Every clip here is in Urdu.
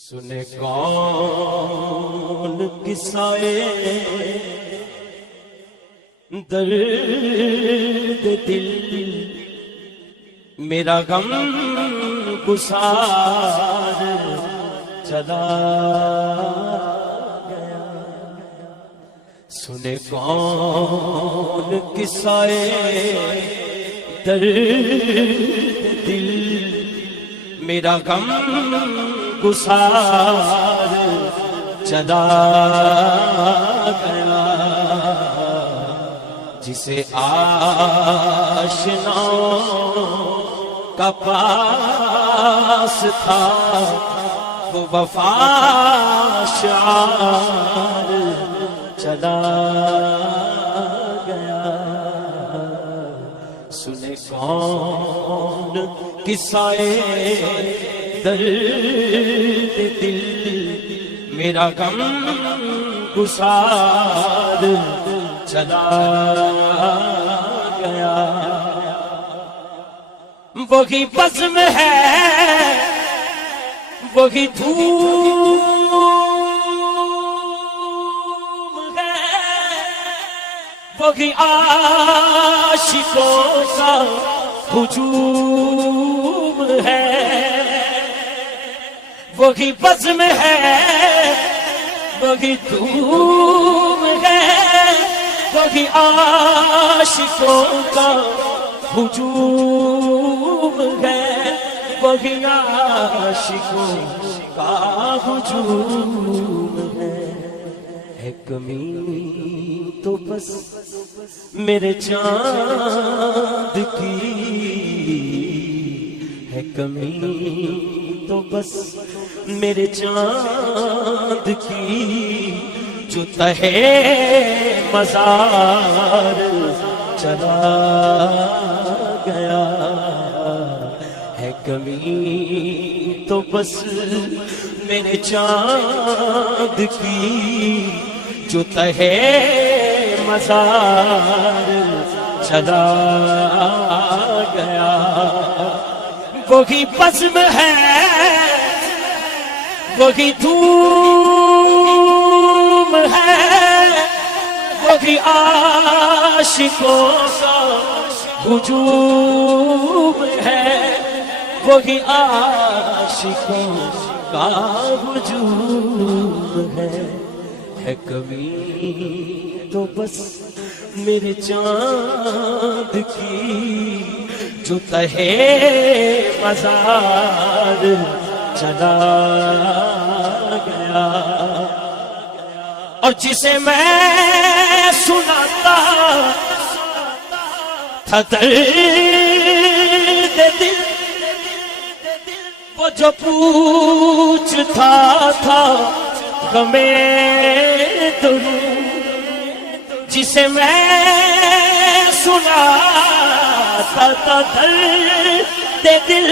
سنے کون قصائے درد دل، میرا غم گسار چلا گیا۔ سنے کون قصائے درد دل، میرا غم گسار چلا گیا۔ جسے آشناؤں کا پاس تھا وہ وفا شعار چلا گیا۔ سنے کون قصائے درد دل، میرا غم گسار چلا گیا۔ وہی بزم ہے، وہی دھوم ہے، وہی عاشقوں کا ہجوم ہے۔ وہی بزم ہے، وہی دھوم ہے، وہی عاشقوں کا ہجوم ہے، وہی عاشقوں کا ہجوم ہے۔ ہے کمی تو بس میرے چاند کی، ہے کمی تو بس میرے چاند کی، جو تہے مزار چلا گیا۔ ہے کمی تو بس میرے چاند کی، جو تہے مزار چلا گیا۔ وہی بزم ہے، وہی دھوم ہے، وہی عاشقوں کا ہجوم ہے، وہی عاشقوں کا ہجوم ہے۔ ہے کمی تو بس میرے چاند کی، جو تہے مزار چلا گیا۔ اور جسے میں سناتا تھا درد دل، وہ جو پوچھتا تھا غمِ دل، جسے میں سناتا تھا درد دل،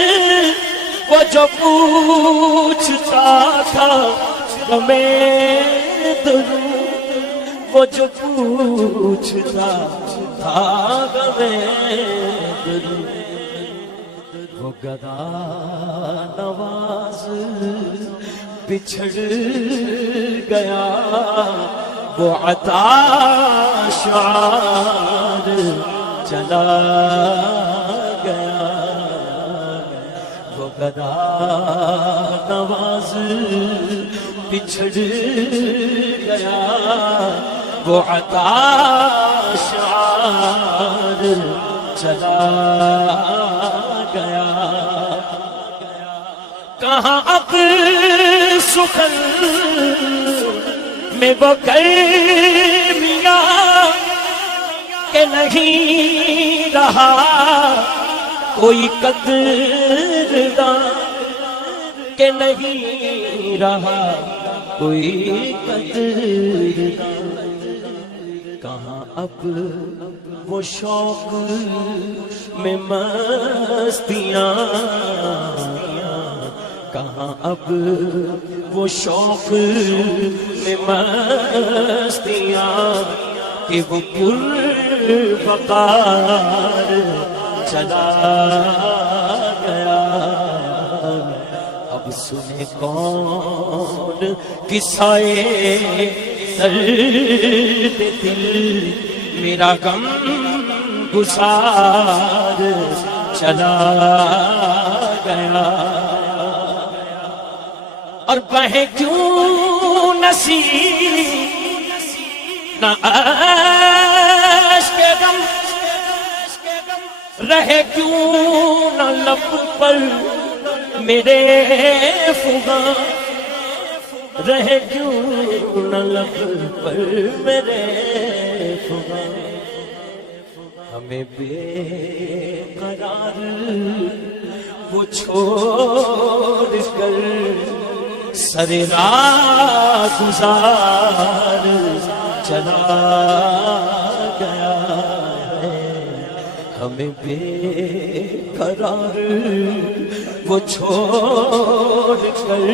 وہ جو پوچھتا تھا غمِ دل، وہ جو پوچھتا تھا غمِ دل۔ وہ گدا نواز بچھڑ گیا، وہ عطا شعار چلا گیا۔ وہ گدا نواز بچھڑ گیا، وہ عطا شعار چلا گیا۔ کہاں اب سخن میں وہ گرمیاں کہ نہیں رہا کوئی قدرداں، کہ نہیں رہا کوئی قدرداں۔ کہاں اب وہ شوق میں مستیاں، کہاں اب وہ شوق میں مستیاں، کہ وہ پر وقار چلا گیا۔ اب سنے کون قصے درد دل، میرا غم گسار چلا گیا، اور بہے کیوں نصیب نہ اشک غم، رہے کیوں نہ لب پر میرے فغاں، رہے کیوں نہ لب پر میرے فغاں، ہمیں بے قرار وہ چھوڑ کر سر راہ گزار چلا گیا ہے، ہمیں بے قرار وہ چھوڑ کر